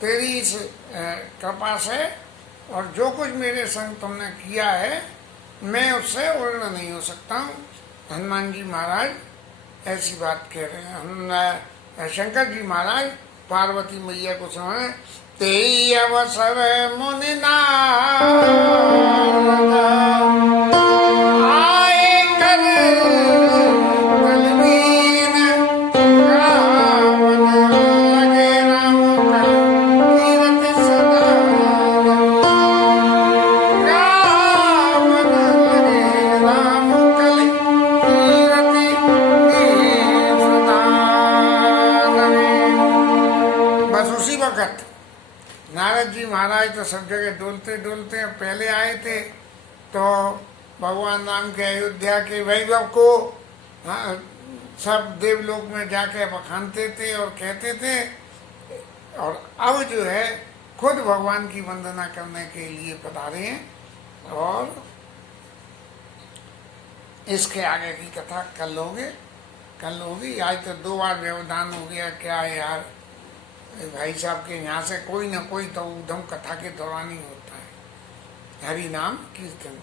तेरी इस कृपा से और जो कुछ मेरे संग तुमने किया है मैं उससे उर्ण नहीं हो सकता हूँ। हनुमान जी महाराज ऐसी बात कह रहे हैं। हम शंकर जी महाराज पार्वती मैया को सुनाए। ते अवसर मुनि नारद आए कर बलवीन गावन लगे राम कल कीरत सदा गावन लगे राम कल कीरत सदा। बस उसी वक्त नारद जी महाराज तो सब जगह डोलते डोलते पहले आए थे तो भगवान राम के अयोध्या के वैभव को सब देवलोक में जाके बखानते थे और कहते थे। और अब जो है खुद भगवान की वंदना करने के लिए पधारे हैं। और इसके आगे की कथा कल होगी। आज तो 2 बार व्यवधान हो गया। क्या है यार, भाई साहब के यहाँ से कोई ना कोई तो उधम कथा के दौरान ही होता है। हरि नाम कीर्तन।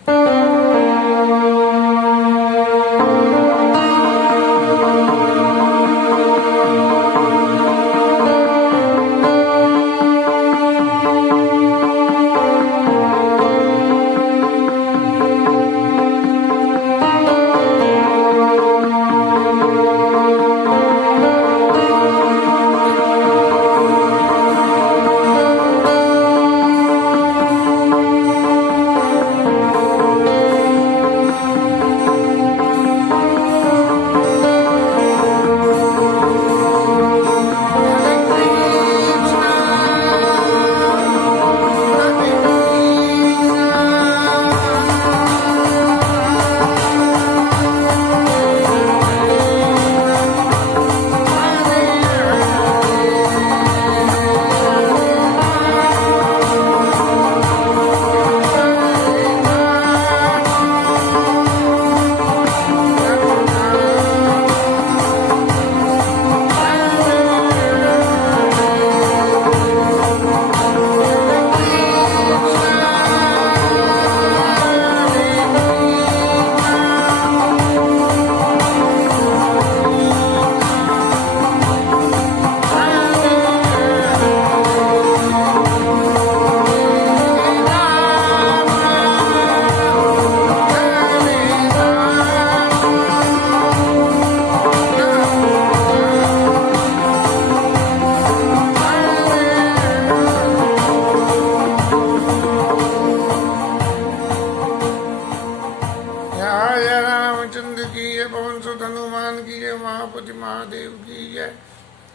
महादेव की जय।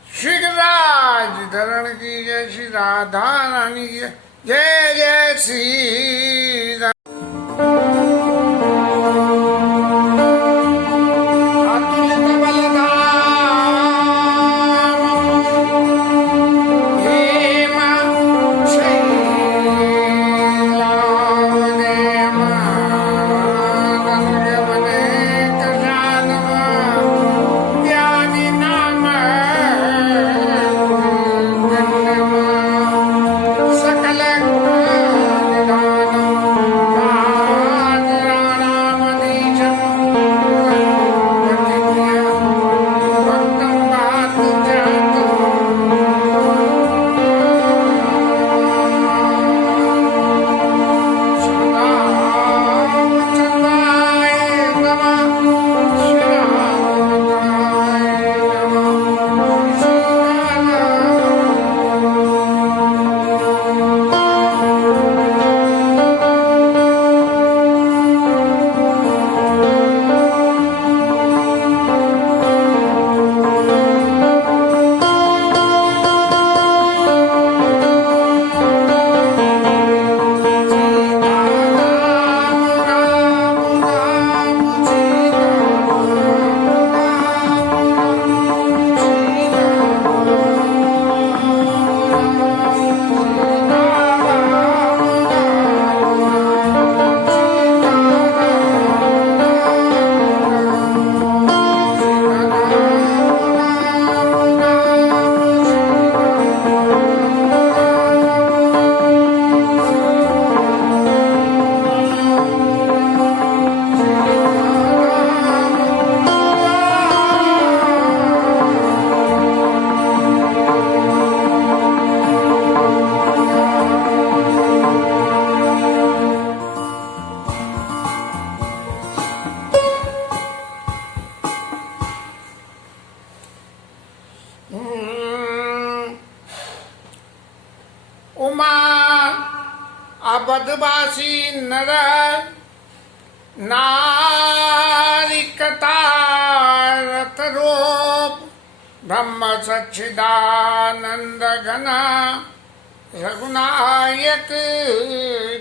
श्री राज धरण की जय। श्री राधा रानी की जय। जय श्री राम। सकल निधान उमा अबधवासी नर नारिकता रत रूप ब्रह्म सच्चिदानंद घना रघुनायक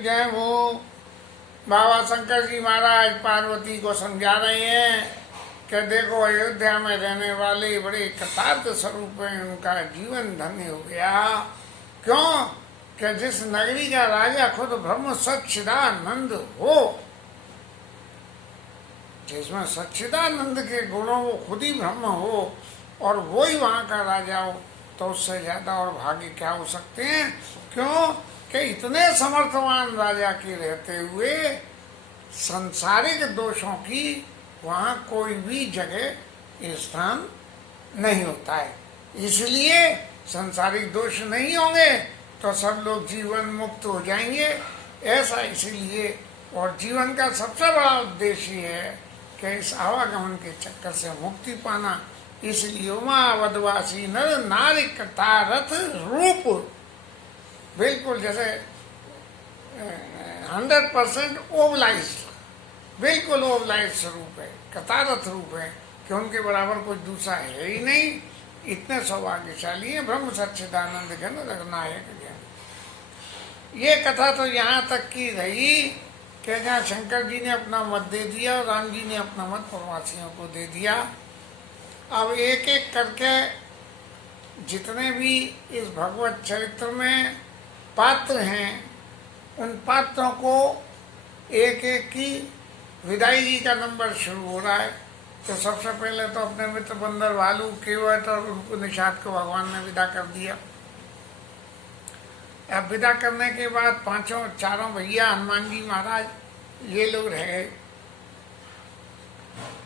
जय हो। बाबा शंकर जी महाराज पार्वती को समझा रहे हैं कि देखो अयोध्या में रहने वाले बड़े कृतार्थ स्वरूप हैं, उनका जीवन धन्य हो गया। क्यों कि जिस नगरी का राजा खुद ब्रह्म सच्चिदानंद हो, जिसमें सच्चिदानंद के गुणों वो खुद ही ब्रह्म हो और वो ही वहाँ का राजा हो, तो उससे ज्यादा और भाग्य क्या हो सकते हैं। क्यों कि इतने समर्थवान राजा के रहते हुए सांसारिक दोषों की वहाँ कोई भी जगह स्थान नहीं होता है। इसलिए सांसारिक दोष नहीं होंगे तो सब लोग जीवन मुक्त हो जाएंगे। ऐसा इसलिए, और जीवन का सबसे बड़ा उद्देश्य है कि इस आवागमन के चक्कर से मुक्ति पाना। इसलिए उमा वधवासी नर नारी कृता रथ रूप, बिल्कुल जैसे 100% ओवलाइज्ड, बिल्कुल ओवलाइज्ड स्वरूप है, कृतारथ रूप है कि उनके बराबर कोई दूसरा है ही नहीं। इतने सौभाग्यशाली है ब्रह्म सच्चिदानंद घन रघुनायक ज्ञान। ये कथा तो यहाँ तक की रही कि जहाँ शंकर जी ने अपना मत दे दिया और राम जी ने अपना मत प्रवासियों को दे दिया। अब एक एक करके जितने भी इस भगवत चरित्र में पात्र हैं, उन पात्रों को एक एक की विदाई जी का नंबर शुरू हो रहा है। तो सबसे पहले तो अपने मित्र बंदर भालू केवट और उनको निषाद को भगवान ने विदा कर दिया। अब विदा करने के बाद चारों भैया हनुमान जी महाराज ये लोग रह गए।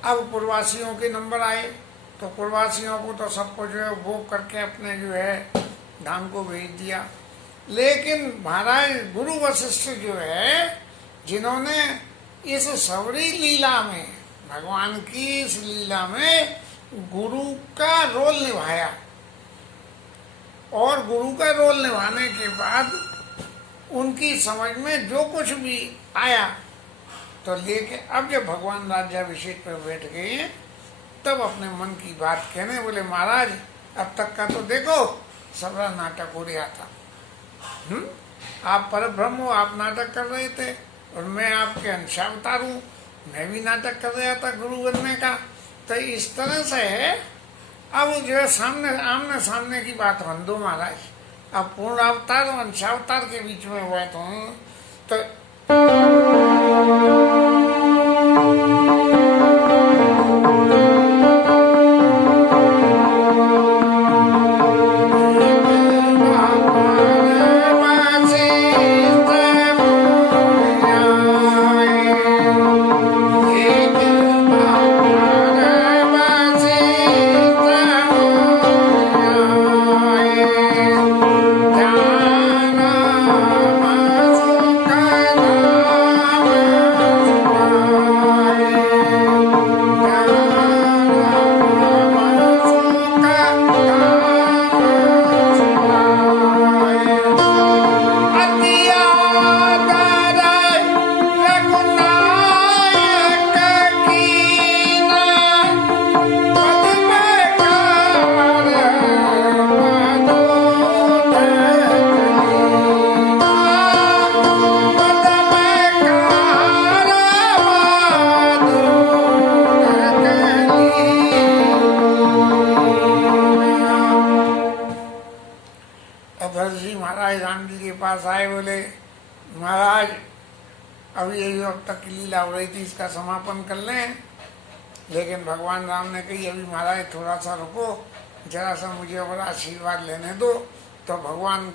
अब पूर्वासियों के नंबर आए तो पूर्वासियों को तो सबको जो है भोग करके अपने जो है धाम को भेज दिया। लेकिन महाराज गुरु वशिष्ठ जो है, जिन्होंने इस सवरी लीला में, भगवान की इस लीला में गुरु का रोल निभाया, और गुरु का रोल निभाने के बाद उनकी समझ में जो कुछ भी आया तो लेके अब जब भगवान राज्याभिषेक पर बैठ गए हैं तब अपने मन की बात कहने बोले, महाराज अब तक का तो देखो सबरा नाटक हो रहा था। आप परब्रह्म हो, आप नाटक कर रहे थे और मैं आपके अंशावतार हूँ, मैं भी नाटक कर रहा था गुरु बनने का। तो इस तरह से है। अब जो है सामने आमने सामने की बात बन दो महाराज। अब पूर्ण अवतार और अंशावतार के बीच में हुआ तो आए, बोले महाराज अभी यही अब तक की लीला हो रही थी, इसका समापन कर लें। लेकिन भगवान राम ने कही अभी महाराज थोड़ा सा रुको, जरा सा मुझे और आशीर्वाद लेने दो। तो भगवान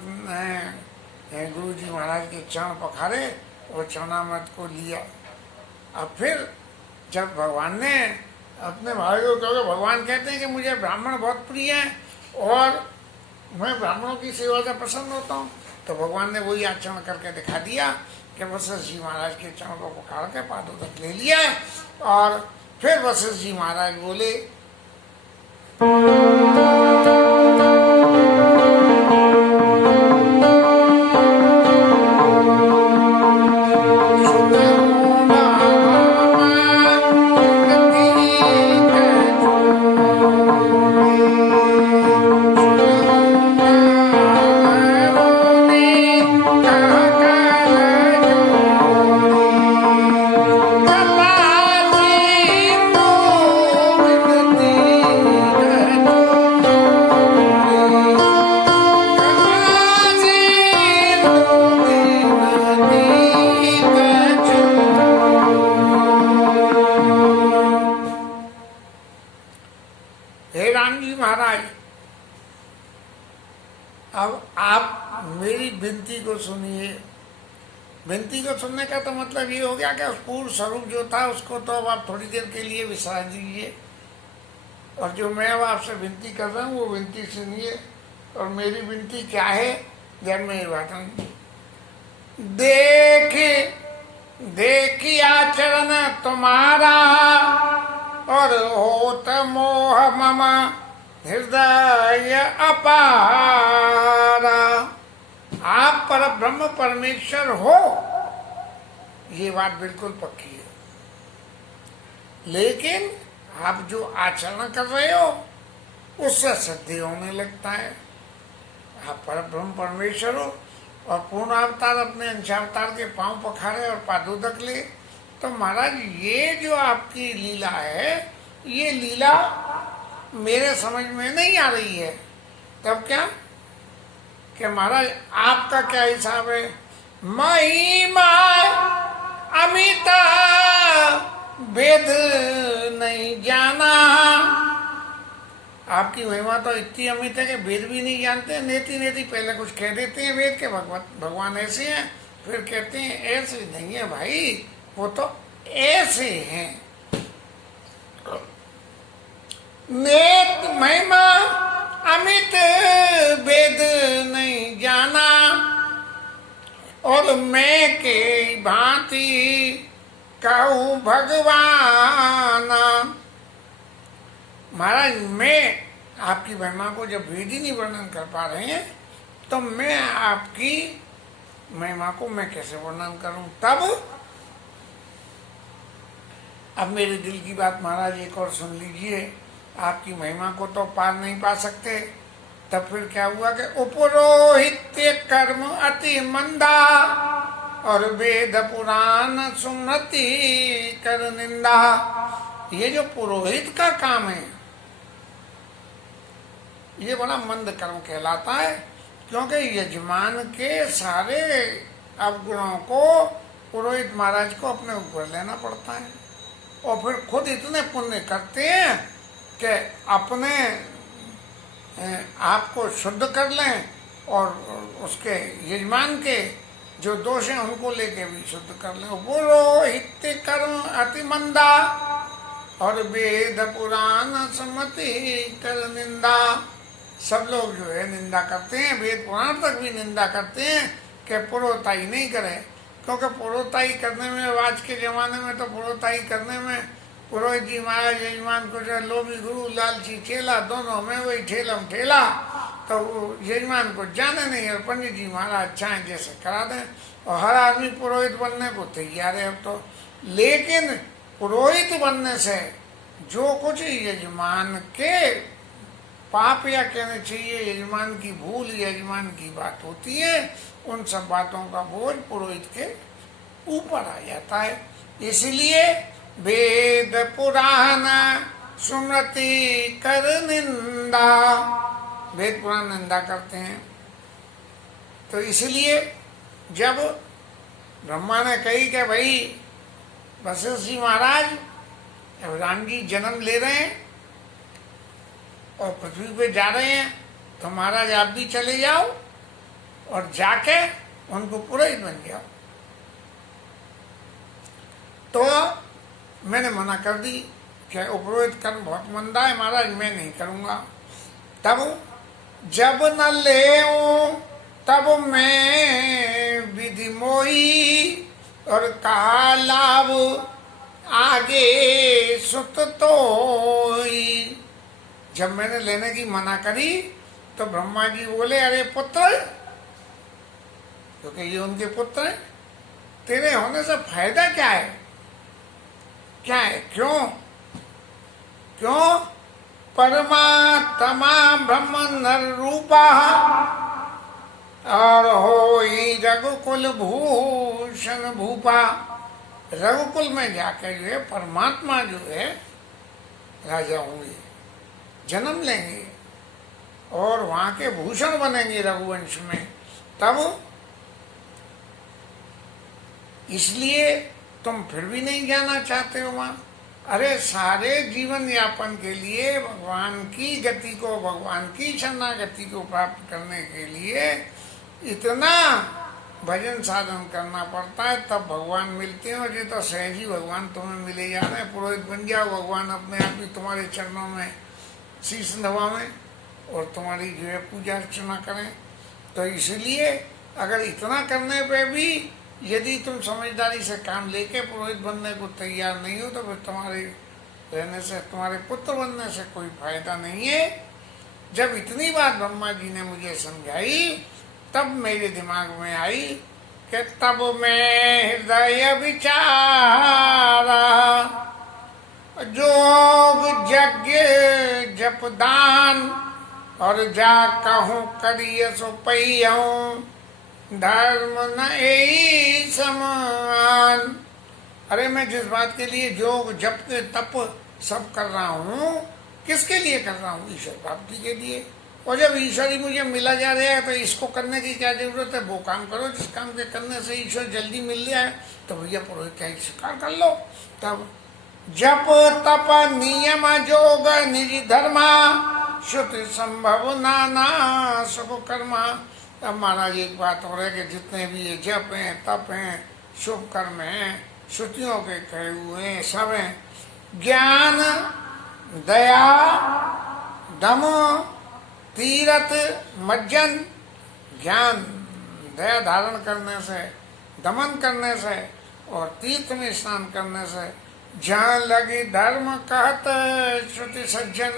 ने गुरु जी महाराज के चरण पखारे और चरणामृत को लिया। अब फिर जब भगवान ने अपने भाई को कहा, भगवान कहते हैं कि मुझे ब्राह्मण बहुत प्रिय हैं और मैं ब्राह्मणों की सेवा से प्रसन्न होता हूँ। तो भगवान ने वही आचरण करके दिखा दिया कि वशिष्ठ जी महाराज के चरणों को पकड़ के पादोदक ले लिया। और फिर वशिष्ठ जी महाराज बोले, अब आप मेरी विनती को सुनिए। विनती को सुनने का तो मतलब ये हो गया कि उस पूर्ण स्वरूप जो था उसको तो अब आप थोड़ी देर के लिए विसर दीजिए, और जो मैं अब आपसे विनती कर रहा हूँ वो विनती सुनिए। और मेरी विनती क्या है, जब मैं वचन देखी आचरण तुम्हारा, और होत मोह मम हृदय अपारा। आप पर ब्रह्म परमेश्वर हो, ये बात बिल्कुल पक्की है, लेकिन आप जो आचरण कर रहे हो उससे सिद्धि होने लगता है। आप पर ब्रह्म परमेश्वर हो और पूर्ण अवतार अपने अंशावतार के पांव पखारे और पादोदक ले, तो महाराज ये जो आपकी लीला है, ये लीला मेरे समझ में नहीं आ रही है। तब क्या कि महाराज आपका क्या हिसाब है? महिमा अमिता वेद नहीं जाना। आपकी महिमा तो इतनी अमित है कि वेद भी नहीं जानते। नेति नेति पहले कुछ कह देते हैं वेद के भगवान ऐसे हैं, फिर कहते हैं ऐसे नहीं है भाई, वो तो ऐसे हैं। नेत महिमा अमित वेद नहीं जाना, और मैं के भांति कहूँ भगवाना। महाराज मैं आपकी महिमा को जब वेद ही नहीं वर्णन कर पा रहे हैं, तो मैं आपकी महिमा को मैं कैसे वर्णन करूं? तब अब मेरे दिल की बात महाराज एक और सुन लीजिए। आपकी महिमा को तो पार नहीं पा सकते। तब फिर क्या हुआ कि उपरोहित्य कर्म अति मंदा, और वेद पुराण सुमति कर निंदा। ये जो पुरोहित का काम है, ये बड़ा मंद कर्म कहलाता है, क्योंकि यजमान के सारे अवगुणों को पुरोहित महाराज को अपने ऊपर लेना पड़ता है, और फिर खुद इतने पुण्य करते हैं कि अपने आपको शुद्ध कर लें, और उसके यजमान के जो दोष हैं उनको लेके भी शुद्ध कर लें। पुरोहित कर्म अति मंदा, और वेद पुराण सम्मति कर निंदा। सब लोग जो है निंदा करते हैं, वेद पुराण तक भी निंदा करते हैं कि पुरोहिताई नहीं करे, क्योंकि पुरोहिताई करने में, आज के जमाने में तो पुरोहिताई करने में पुरोहित जी महाराज यजमान को जो लोभी गुरु लालची चेला दोनों में वही ठेलम ठेला, तो यजमान को जाने नहीं, और पंडित जी महाराज चाहे जैसे करा दें, और हर आदमी पुरोहित बनने को तैयार है अब तो। लेकिन पुरोहित बनने से जो कुछ यजमान के पाप, या कहना चाहिए यजमान की भूल, यजमान की बात होती है, उन सब बातों का बोझ पुरोहित के ऊपर आ जाता है। इसलिए वेद पुराण सुमति कर निंदा, वेद पुराण निंदा करते हैं। तो इसलिए जब ब्रह्मा ने कही कि भाई वशिष्ठ जी महाराज, अब राम जी जन्म ले रहे हैं और पृथ्वी पे जा रहे हैं, तो महाराज आप भी चले जाओ और जाके उनको पुरोहित बन जाओ। तो मैंने मना कर दी कि उपरोहित कर्म बहुत मंदा है महाराज, मैं नहीं करूँगा। तब जब न ले तब मैं विधि मोही, और कहा लाभ आगे सुत तोई। जब मैंने लेने की मना करी तो ब्रह्मा जी बोले, अरे पुत्र, क्योंकि ये उनके पुत्र हैं, तेरे होने से फायदा क्या है? क्या है? क्यों? क्यों? परमात्मा ब्रह्म नर रूपा, और हो रघुकुल भूषण भूपा। रघुकुल में जाकर जो है परमात्मा जो है राजा होंगे, जन्म लेंगे, और वहां के भूषण बनेंगे रघुवंश में। तब इसलिए तुम फिर भी नहीं जाना चाहते हो वहां, अरे सारे जीवन यापन के लिए भगवान की गति को, भगवान की शरणागति को प्राप्त करने के लिए इतना भजन साधन करना पड़ता है, तब भगवान मिलते हैं। और ये तो सहज ही भगवान तुम्हें मिले जा रहे हैं। पुरोहित बन जाओ, भगवान अपने आप ही तुम्हारे चरणों में शीश नवाएं और तुम्हारी जो है पूजा अर्चना करें। तो इसलिए अगर इतना करने पे भी यदि तुम समझदारी से काम लेके पुरोहित बनने को तैयार नहीं हो, तो फिर तुम्हारे रहने से, तुम्हारे पुत्र बनने से कोई फायदा नहीं है। जब इतनी बात ब्रह्मा जी ने मुझे समझाई, तब मेरे दिमाग में आई कि तब मैं हृदय विचारा, जोग यज्ञ जप दान, और जा कहूँ करिय सो पैऊं, धर्म न एई समान। अरे मैं जिस बात के लिए योग जप तप सब कर रहा हूँ, किसके लिए कर रहा हूँ? ईश्वर प्राप्ति के लिए। और जब ईश्वर ही मुझे मिला जा रहा है, तो इसको करने की क्या जरूरत है? वो काम करो जिस काम के करने से ईश्वर जल्दी मिल जाए। तो भैया पुरोहित क्या स्वीकार कर लो। तब जप तप नियम जोग निज धर्मा, श्रुति संभव नाना सुख कर्मा। अब महाराज एक बात हो रहा है कि जितने भी ये जप हैं, तप हैं, शुभ कर्म हैं, श्रुतियों के कहे हुए हैं, सब हैं। ज्ञान दया दम तीरथ मज्जन, ज्ञान दया धारण करने से, दमन करने से और तीर्थ में स्नान करने से, जहाँ लगी धर्म कहत श्रुति सज्जन।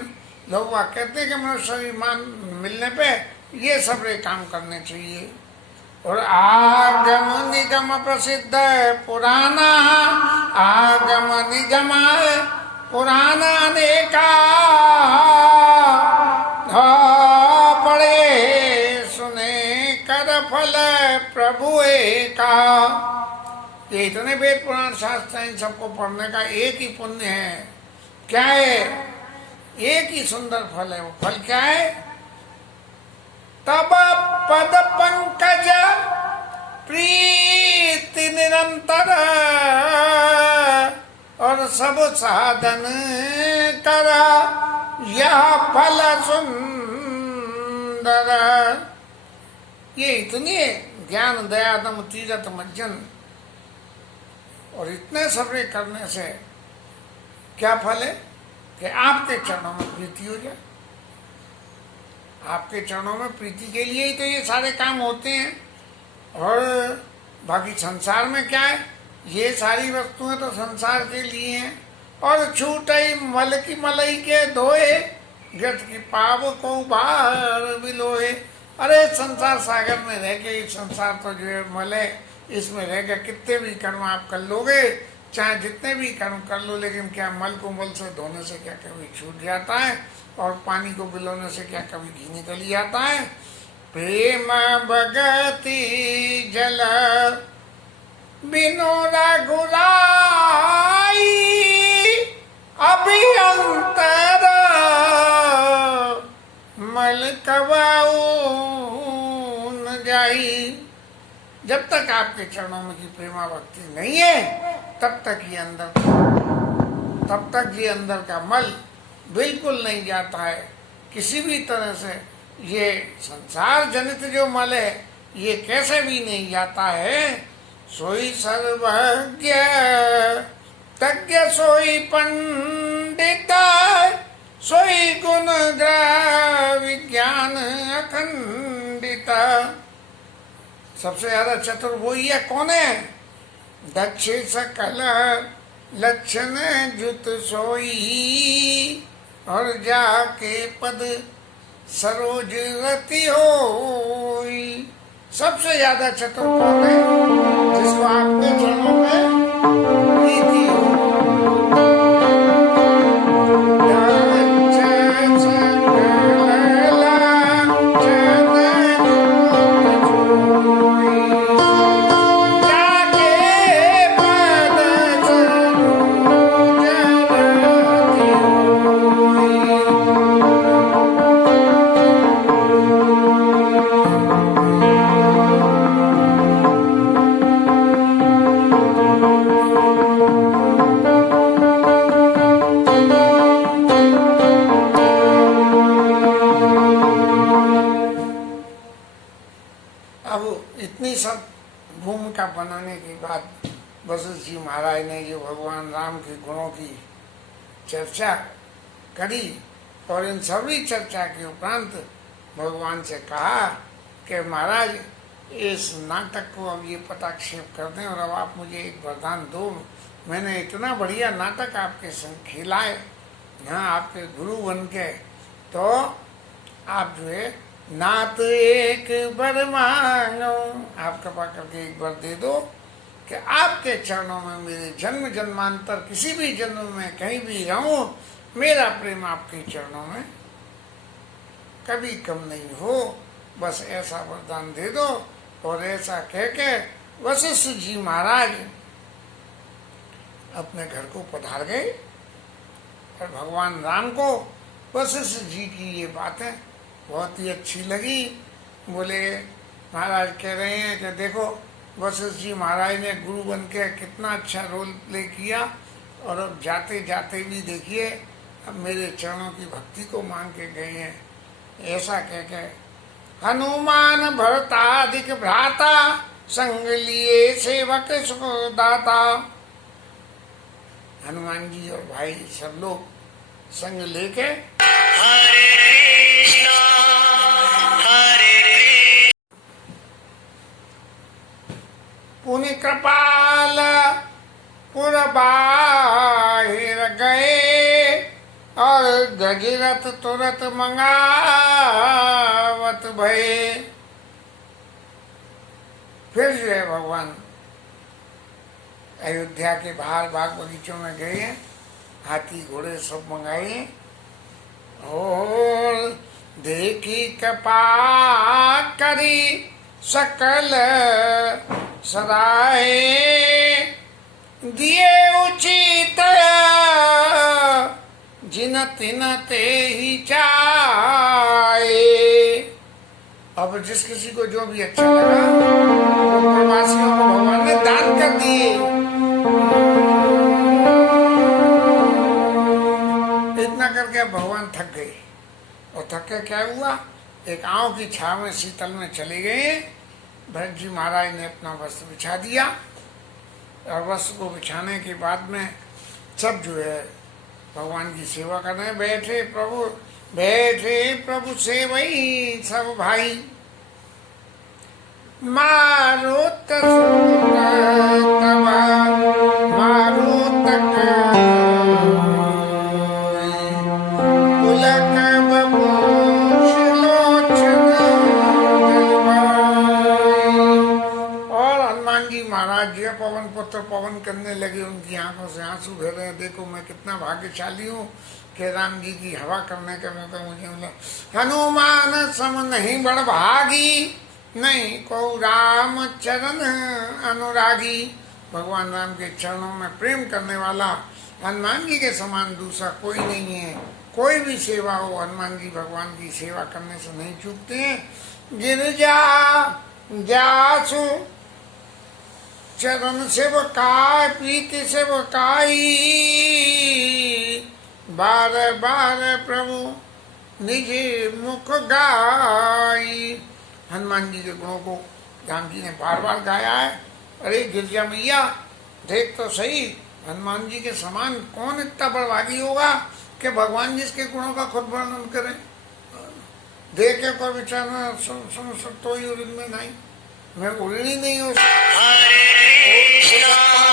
लोग वह कहते हैं कि मनुष्य मान मिलने पे ये सब काम करने चाहिए। और आगम निगम प्रसिद्ध पुराना, आगम निगम पुराना अनेका, पढ़े सुने कर फल प्रभु एका। ये इतने वेद पुराण शास्त्र हैं, इन सबको पढ़ने का एक ही पुण्य है। क्या है? एक ही सुंदर फल है। वो फल क्या है? तब पद पंकज प्रीति निरंतर, और सब साधन कर यह फल सुंदर। ये इतनी ज्ञान दया दम तीरथ मज्जन और इतने सबरे करने से क्या फल है? कि आपके चरणों में प्रीति हो जाए। आपके चरणों में प्रीति के लिए ही तो ये सारे काम होते हैं। और बाकी संसार में क्या है? ये सारी वस्तुएं तो संसार के लिए हैं। और छूटई मल की मलई के धोए, गट की पाव को बाहर बिलोए। अरे संसार सागर में रह के, संसार तो जो है मल है, इसमें रह के कितने भी कर्म आप कर लोगे, चाहे जितने भी कर्म कर लो, लेकिन क्या मल को मल से धोने से क्या कभी छूट जाता है? और पानी को बिलोने से क्या कभी घी निकल जाता है? प्रेम भगति जल बिनु रघुराई, अभियंतर मल कबाऊ न जाई। जब तक आपके चरणों में की प्रेमा भक्ति नहीं है, तब तक ये अंदर का मल बिल्कुल नहीं जाता है किसी भी तरह से। ये संसार जनित जो मल है, ये कैसे भी नहीं जाता है। सोई सर्वज्ञ तज्ञ सोई पंडित, सोई गुण विज्ञान अखंडित। सबसे ज्यादा चतुर वही है। कौन है? दक्ष सकल लक्षण जुत सोई, और जाके पद सरोज रति होई। सबसे ज्यादा चतुर कौन है? जिसको आपके चरणों में प्रीति हो। अब इतनी सब भूमिका बनाने के बाद वशिष्ठ जी महाराज ने जो भगवान राम के गुणों की चर्चा करी और इन सभी चर्चा के उपरांत भगवान से कहा कि महाराज इस नाटक को अब ये पटाक्षेप कर दें और अब आप मुझे एक वरदान दो। मैंने इतना बढ़िया नाटक आपके संग खेला है, हाँ, आपके गुरु बन के, तो आप जो है नात एक वर मांगो, आप कृपा करके एक वर दे दो कि आपके चरणों में मेरे जन्म जन्मांतर किसी भी जन्म में कहीं भी रहूं, मेरा प्रेम आपके चरणों में कभी कम नहीं हो, बस ऐसा वरदान दे दो। और ऐसा कह के वशिष्ठ जी महाराज अपने घर को पधार गए और भगवान राम को वशिष्ठ जी की ये बातें बहुत ही अच्छी लगी। बोले महाराज कह रहे हैं कि देखो वशिष्ठ जी महाराज ने गुरु बन के कितना अच्छा रोल प्ले किया और अब जाते जाते भी देखिए अब मेरे चरणों की भक्ति को मांग के गए हैं। ऐसा कह के हनुमान भरतादिक भ्राता संग लिए सेवक सुखदाता, हनुमान जी और भाई सब लोग संग लेके हरे कृष्णा हरे पुनि कृपाल पुर बाहिर गए और गजरथ तुरत मंगावत भये। फिर जो है भगवान अयोध्या के बाहर बाग बगीचों में गए हैं, हाथी घोड़े सब मंगाए और देखी कृपा करी सकल सदाए, दिए उचित जिन तिन ते ही चाहे। अब जिस किसी को जो भी अच्छा लगा तो प्रवासियों को भगवान ने दान कर दिए। इतना करके भगवान थक गए और थक के क्या हुआ, एक आंव की छाव में शीतल में चले गए। भरत जी महाराज ने अपना वस्त्र बिछा दिया और वस्त्र को बिछाने के बाद में सब जो है भगवान की सेवा करने बैठे प्रभु से वही सब भाई। मारुत पवन पुत्र पवन करने लगे, उनकी आंखों से आंसू बह रहे हैं। देखो मैं कितना भाग्यशाली हूँ कि राम जी की हवा करने का मौका मुझे मिला। हनुमान सम नहीं बड़ भागी, नहीं को राम चरण अनुरागी। भगवान राम के चरणों में प्रेम करने वाला हनुमान जी के समान दूसरा कोई नहीं है। कोई भी सेवा हो, हनुमान जी भगवान की सेवा करने से नहीं चूकते हैं। गिरजा जासु चरण सेवकाय प्रीति सेवकाई, बार बार प्रभु निज मुख गाई। हनुमान जी के गुणों को राम जी ने बार बार गाया है। अरे गिरजा मैया देख तो सही, हनुमान जी के समान कौन इतना बड़भागी होगा कि भगवान जी के गुणों का खुद वर्णन करे। देखे को विचारना सुन तो ही उड़न में नहीं, मैं उड़नी नहीं हो। हरे कृष्णा